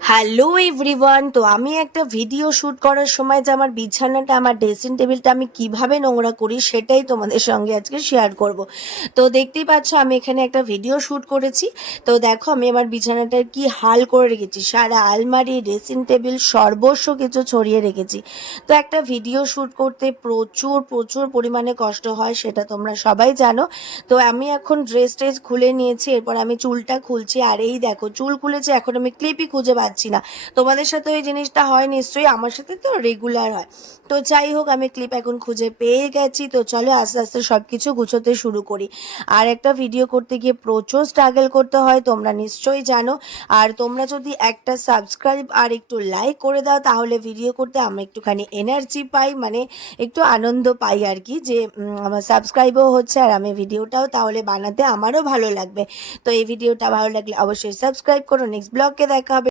Hello everyone, তো আমি একটা ভিডিও শ্যুট করার সময় যে আমার বিছানাটা, আমার ড্রেসিং টেবিলটা আমি কিভাবে নোংরা করি সেটাই তোমাদের সঙ্গে আজকে শেয়ার করব। তো দেখতেই পাচ্ছ আমি এখানে একটা ভিডিও শ্যুট করেছি। তো দেখো আমি আমার বিছানাটার কি হাল করে রেখেছি, সারা আলমারি, ড্রেসিং টেবিল সর্বস্ব কিছু ছড়িয়ে রেখেছি। তো একটা ভিডিও শ্যুট করতে প্রচুর প্রচুর পরিমাণে কষ্ট হয়, সেটা তোমরা সবাই জানো। তো আমি এখন ড্রেস ট্রেস খুলে নিয়েছি, এরপর আমি চুলটা খুলছি। আর এই দেখো চুল খুলেছি, এখন আমি ক্লিপই খুঁজে পাচ্ছি না। তোমাদের সাথে ওই জিনিসটা হয় নিশ্চয়ই, আমার সাথে তো রেগুলার হয়। তো যাই হোক, আমি ক্লিপ এখন খুঁজে পেয়ে গেছি। তো চলো আস্তে আস্তে সব কিছু গুছোতে শুরু করি। আর একটা ভিডিও করতে গিয়ে প্রচুর স্ট্রাগল করতে হয়, তোমরা নিশ্চয়ই জানো। আর তোমরা যদি একটা সাবস্ক্রাইব আর একটু লাইক করে দাও, তাহলে ভিডিও করতে আমি একটুখানি এনার্জি পাই, মানে একটু আনন্দ পাই আর কি, যে আমার সাবস্ক্রাইবও হচ্ছে আর আমি ভিডিওটাও তাহলে বানাতে আমারও ভালো লাগবে। তো এই ভিডিওটা ভালো লাগলে অবশ্যই সাবস্ক্রাইব করো। নেক্সট ব্লগে দেখা হবে।